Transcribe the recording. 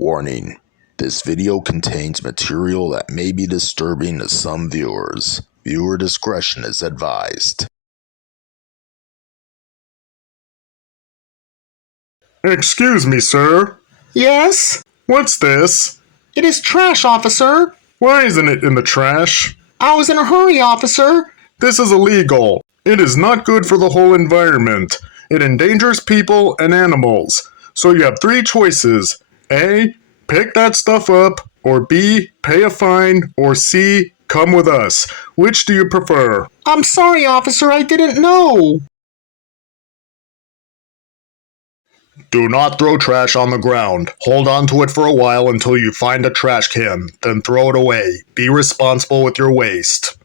Warning: this video contains material that may be disturbing to some viewers. Viewer discretion is advised. Excuse me, sir. Yes? What's this? It is trash, officer. Why isn't it in the trash? I was in a hurry, officer. This is illegal. It is not good for the whole environment. It endangers people and animals. So you have three choices. A. Pick that stuff up. Or B. Pay a fine. Or C. Come with us. Which do you prefer? I'm sorry, officer. I didn't know. Do not throw trash on the ground. Hold on to it for a while until you find a trash can. Then throw it away. Be responsible with your waste.